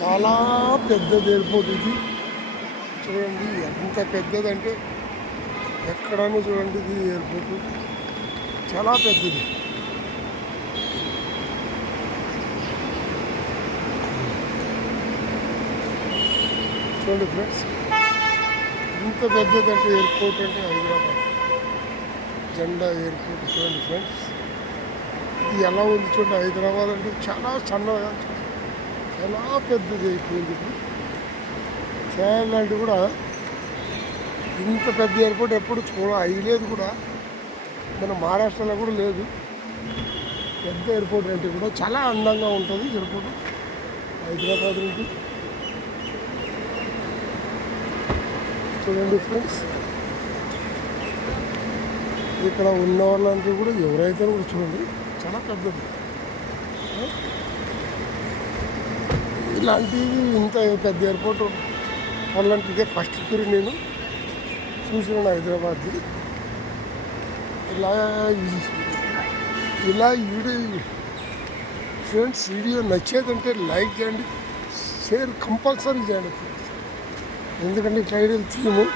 చాలా పెద్దది ఎయిర్పోర్ట్ ఇది. చూడండి ఎంత పెద్దదంటే ఎక్కడైనా చూడండి, ఇది ఎయిర్పోర్ట్ చాలా పెద్దది. చూడండి ఫ్రెండ్స్, ఇంత పెద్దదంటే ఎయిర్పోర్ట్ అంటే హైదరాబాద్ జెండా ఎయిర్పోర్ట్. చూడండి ఫ్రెండ్స్, ఇది ఎలా ఉంది చూడండి. హైదరాబాద్ అంటే చాలా సన్నగా చాలా పెద్దది అయిపోయింది. ఇప్పుడు లాంటి కూడా ఇంత పెద్ద ఎయిర్పోర్ట్ ఎప్పుడు అయ్యలేదు కూడా, మన మహారాష్ట్రలో కూడా లేదు. పెద్ద ఎయిర్పోర్ట్ అంటే కూడా చాలా అందంగా ఉంటుంది ఎయిర్పోర్ట్ హైదరాబాద్ నుంచి. చూడండి ఫ్రెండ్స్, ఇక్కడ ఉన్న వాళ్ళంటే కూడా ఎవరైతే కూడా చూడండి చాలా పెద్దది. ఇలాంటివి ఇంత పెద్ద ఎయిర్పోర్ట్ వాళ్ళంటే ఇదే ఫస్ట్ తిరిగి నేను చూసినాను హైదరాబాద్ది. ఇలా వీడియో ఫ్రెండ్స్, వీడియో నచ్చేదంటే లైక్ చేయండి, షేర్ కంపల్సరీ చేయండి ఫ్రెండ్స్. ఎందుకంటే ఇట్లా తీయము.